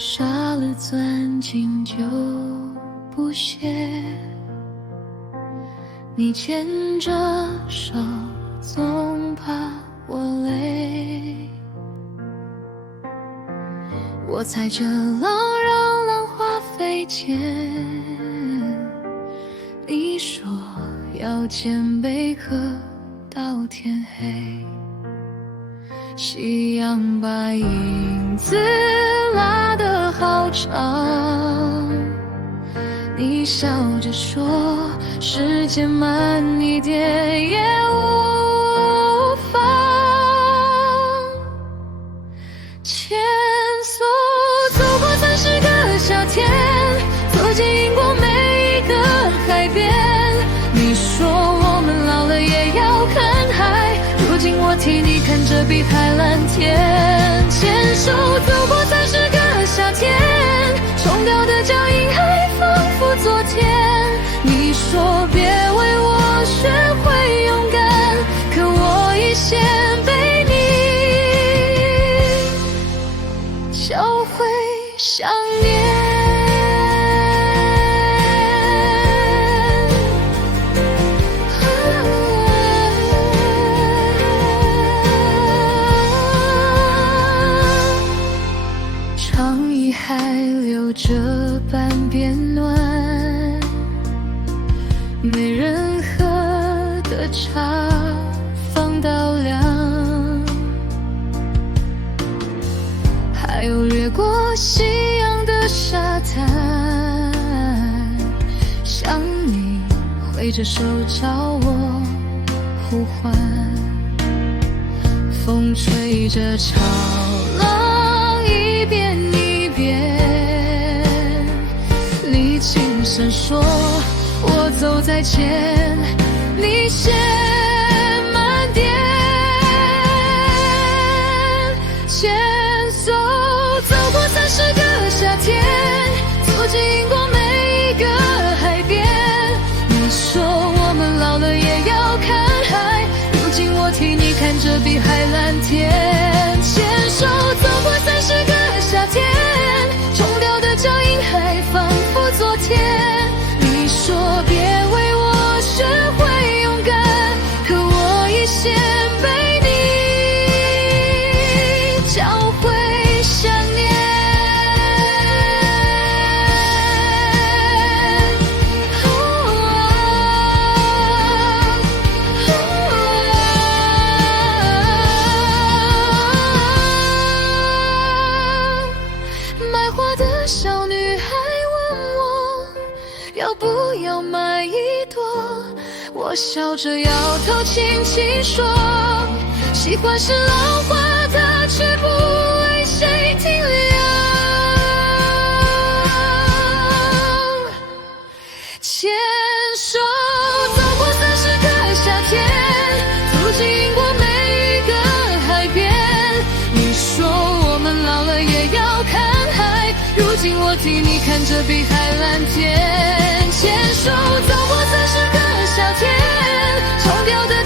沙了钻进就不屑，你牵着手总怕我累，我踩着浪让浪花飞溅，你说要肩背壳到天黑，夕阳把影子拉得好长，你笑着说时间慢一点也无妨，牵手走过30个夏天，走经过每一个海边，你说我们老了也要看海，如今我替你看着碧海蓝天，牵手走过30个夏天，冲掉的脚印还仿佛昨天，你说别为我学会勇敢，可我已先被你教会想念。长椅还留着半边暖，没人喝的茶放到凉，还有掠过夕阳的沙滩，想你挥着手朝我呼唤，风吹着潮浪一遍一遍，你轻声说我走在前，你先慢点，牵手走过30个夏天，走经过每一个海边，你说我们老了也要看海，如今我替你看着碧海蓝天，牵手走过30个夏天，冲掉的脚印还仿佛昨天，你说别为我学会勇敢，可我已先被你教会想念。卖花的小女孩问我要不要买一朵，我笑着摇头轻轻说，喜欢是老花的，却不为谁停留。牵手走过30个夏天，走经过每一个海边，你说我们老了也要看海，如今我替你看着碧海蓝天，牵手走过30个夏天，冲掉的